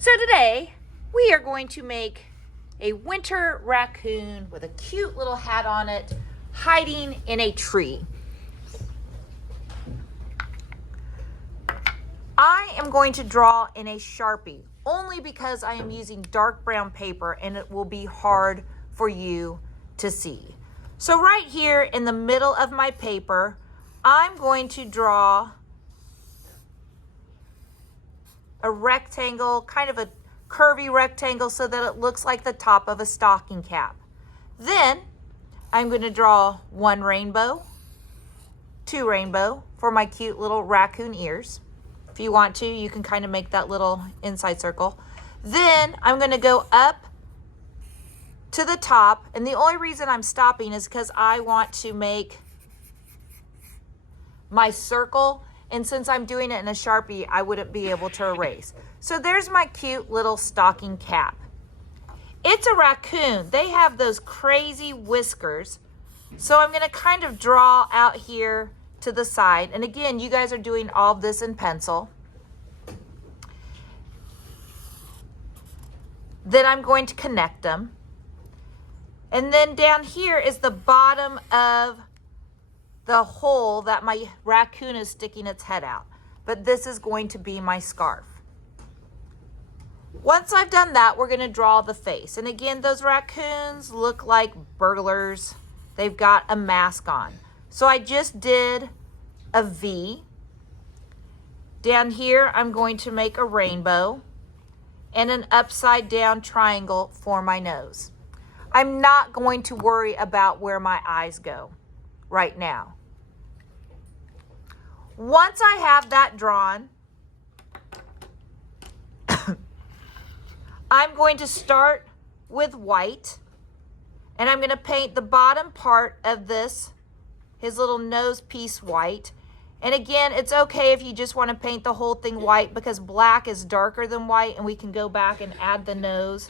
So today we are going to make a winter raccoon with a cute little hat on it, hiding in a tree. I am going to draw in a Sharpie only because I am using dark brown paper and it will be hard for you to see. So right here in the middle of my paper, I'm going to draw a rectangle, kind of a curvy rectangle so that it looks like the top of a stocking cap. Then I'm going to draw one rainbow, two rainbow for my cute little raccoon ears. If you want to, you can kind of make that little inside circle. Then I'm going to go up to the top, and the only reason I'm stopping is because I want to make my circle, and since I'm doing it in a Sharpie, I wouldn't be able to erase. So there's my cute little stocking cap. It's a raccoon. They have those crazy whiskers. So I'm going to kind of draw out here to the side. And again, you guys are doing all of this in pencil. Then I'm going to connect them. And then down here is the bottom of the hole that my raccoon is sticking its head out. But this is going to be my scarf. Once I've done that, we're going to draw the face. And again, those raccoons look like burglars. They've got a mask on. So I just did a V. Down here, I'm going to make a rainbow and an upside down triangle for my nose. I'm not going to worry about where my eyes go right now. Once I have that drawn, I'm going to start with white, and I'm going to paint the bottom part of this, his little nose piece white. And again, it's okay if you just want to paint the whole thing white because black is darker than white, and we can go back and add the nose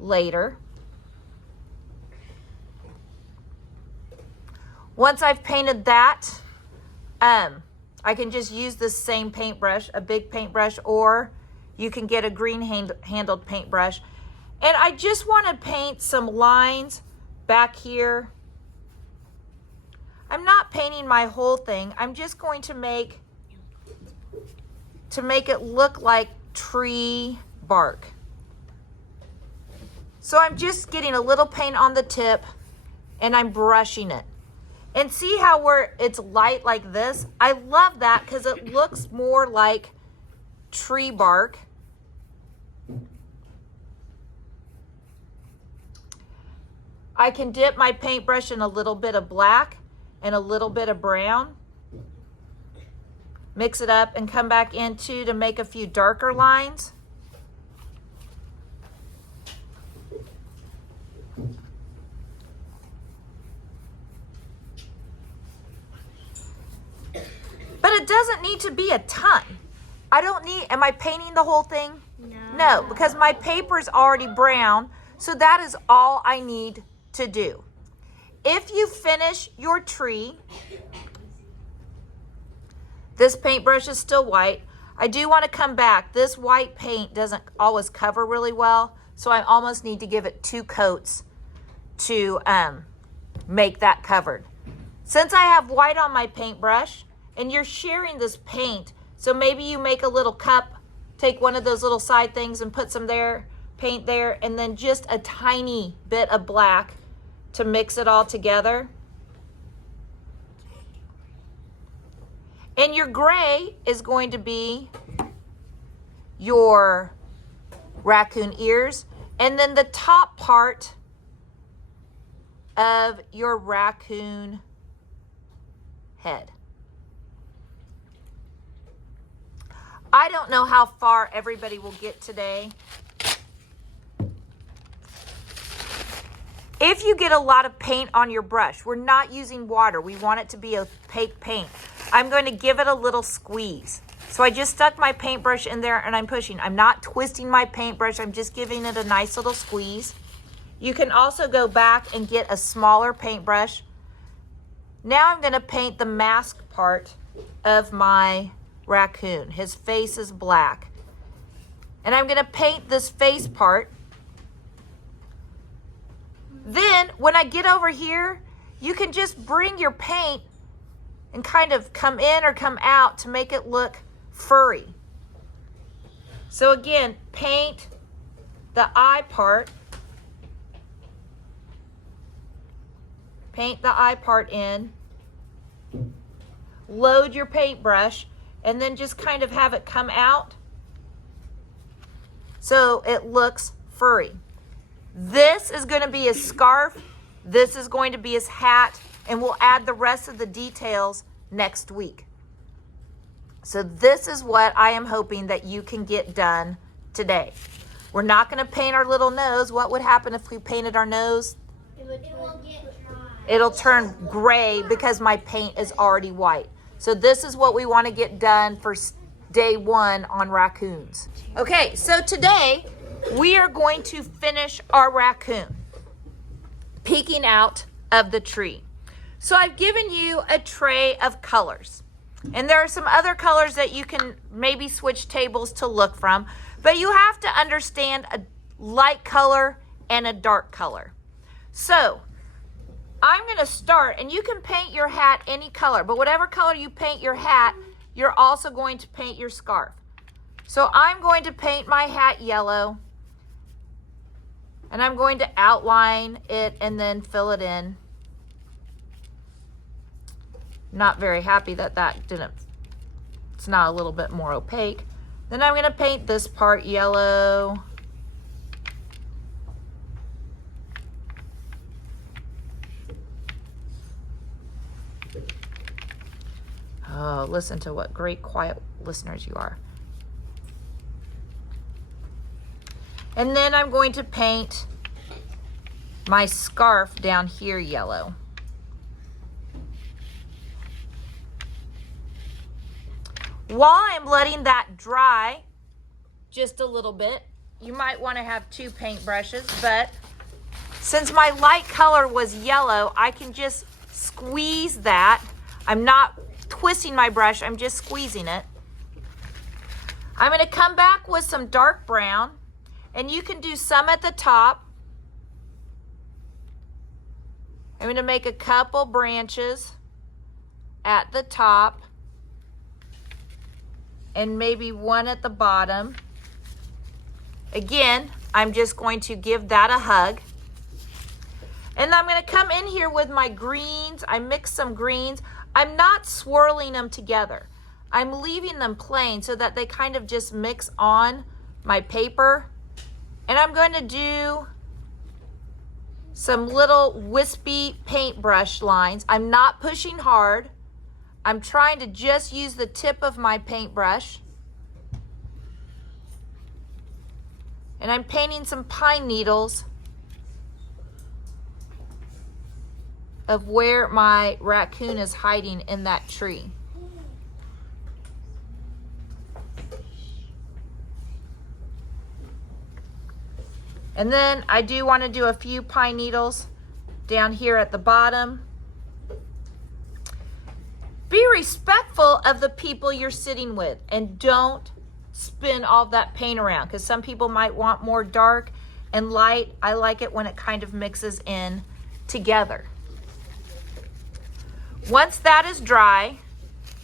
later. Once I've painted that, I can just use this same paintbrush, a big paintbrush, or you can get a green handled paintbrush. And I just want to paint some lines back here. I'm not painting my whole thing. I'm just going to make it look like tree bark. So I'm just getting a little paint on the tip and I'm brushing it. And see how where it's light like this? I love that because it looks more like tree bark. I can dip my paintbrush in a little bit of black and a little bit of brown. Mix it up and come back into to make a few darker lines. But it doesn't need to be a ton. I don't need, am I painting the whole thing? No, because my paper is already brown, so that is all I need to do. If you finish your tree, this paintbrush is still white. I do want to come back. This white paint doesn't always cover really well, so I almost need to give it 2 coats to make that covered. Since I have white on my paintbrush, and you're sharing this paint, so maybe you make a little cup, take one of those little side things and put some there, paint there, and then just a tiny bit of black to mix it all together. And your gray is going to be your raccoon ears, and then the top part of your raccoon head. I don't know how far everybody will get today. If you get a lot of paint on your brush, we're not using water. We want it to be opaque paint. I'm going to give it a little squeeze. So I just stuck my paintbrush in there and I'm pushing. I'm not twisting my paintbrush. I'm just giving it a nice little squeeze. You can also go back and get a smaller paintbrush. Now I'm going to paint the mask part of my raccoon. His face is black. And I'm gonna paint this face part. Then when I get over here, you can just bring your paint and kind of come in or come out to make it look furry. So again, paint the eye part. Paint the eye part in. Load your paintbrush and then just kind of have it come out so it looks furry. This is going to be his scarf. This is going to be his hat, and we'll add the rest of the details next week. So this is what I am hoping that you can get done today. We're not going to paint our little nose. What would happen if we painted our nose? It will get dry. It'll turn gray because my paint is already white. So this is what we want to get done for day 1 on raccoons. Okay, so today we are going to finish our raccoon peeking out of the tree. So I've given you a tray of colors. And there are some other colors that you can maybe switch tables to look from. But you have to understand a light color and a dark color. So I'm going to start, and you can paint your hat any color, but whatever color you paint your hat, you're also going to paint your scarf. So I'm going to paint my hat yellow, and I'm going to outline it and then fill it in. Not very happy that it's not a little bit more opaque. Then I'm going to paint this part yellow. Oh, listen to what great quiet listeners you are. And then I'm going to paint my scarf down here yellow. While I'm letting that dry just a little bit, you might want to have 2 paintbrushes, but since my light color was yellow, I can just squeeze that. I'm not twisting my brush, I'm just squeezing it. I'm going to come back with some dark brown, and you can do some at the top. I'm going to make a couple branches at the top and maybe one at the bottom. Again, I'm just going to give that a hug. And I'm going to come in here with my greens. I mixed some greens. I'm not swirling them together. I'm leaving them plain so that they kind of just mix on my paper. And I'm going to do some little wispy paintbrush lines. I'm not pushing hard. I'm trying to just use the tip of my paintbrush. And I'm painting some pine needles of where my raccoon is hiding in that tree. And then I do want to do a few pine needles down here at the bottom. Be respectful of the people you're sitting with and don't spin all that paint around, because some people might want more dark and light. I like it when it kind of mixes in together. Once that is dry,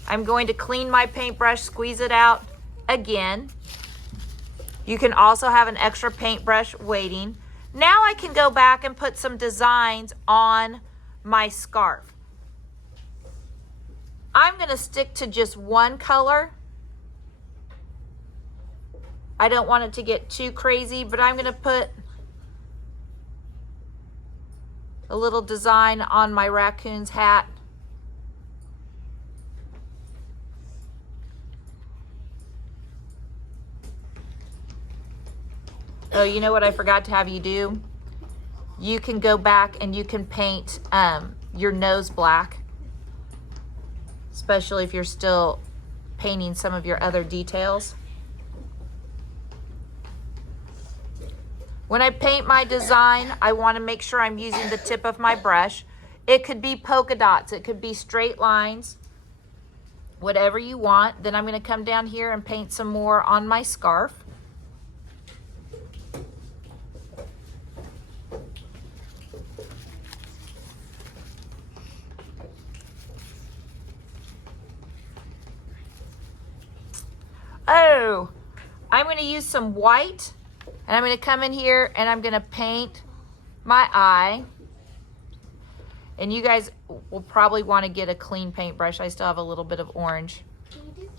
I'm going to clean my paintbrush, squeeze it out again. You can also have an extra paintbrush waiting. Now I can go back and put some designs on my scarf. I'm going to stick to just one color. I don't want it to get too crazy, but I'm going to put a little design on my raccoon's hat. Oh, you know what I forgot to have you do? You can go back and you can paint your nose black, especially if you're still painting some of your other details. When I paint my design, I want to make sure I'm using the tip of my brush. It could be polka dots, it could be straight lines, whatever you want. Then I'm going to come down here and paint some more on my scarf. Oh, I'm going to use some white, and I'm going to come in here and I'm going to paint my eye. And you guys will probably want to get a clean paintbrush. I still have a little bit of orange. Can you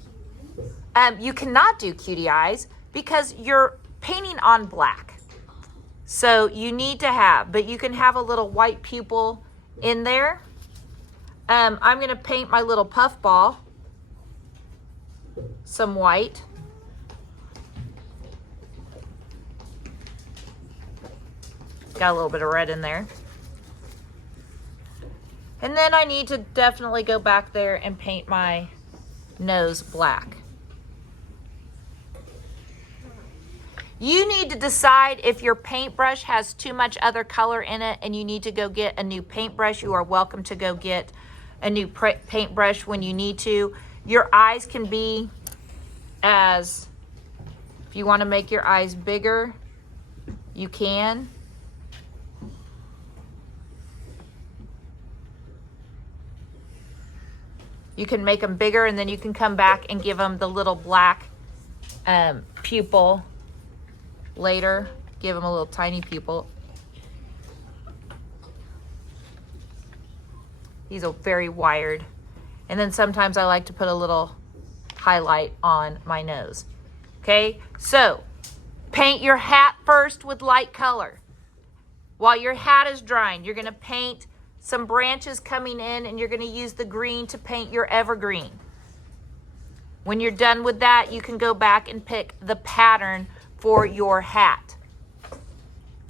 do cuties? You cannot do cutie eyes because you're painting on black. So you need to have, but you can have a little white pupil in there. I'm going to paint my little puff ball some white. Got a little bit of red in there. And then I need to definitely go back there and paint my nose black. You need to decide if your paintbrush has too much other color in it and you need to go get a new paintbrush. You are welcome to go get a new paintbrush when you need to. Your eyes can be if you want to make your eyes bigger, you can. You can make them bigger and then you can come back and give them the little black pupil later. Give them a little tiny pupil. These are very wired. And then sometimes I like to put a little highlight on my nose. Okay, so paint your hat first with light color. While your hat is drying, you're gonna paint some branches coming in and you're gonna use the green to paint your evergreen. When you're done with that, you can go back and pick the pattern for your hat.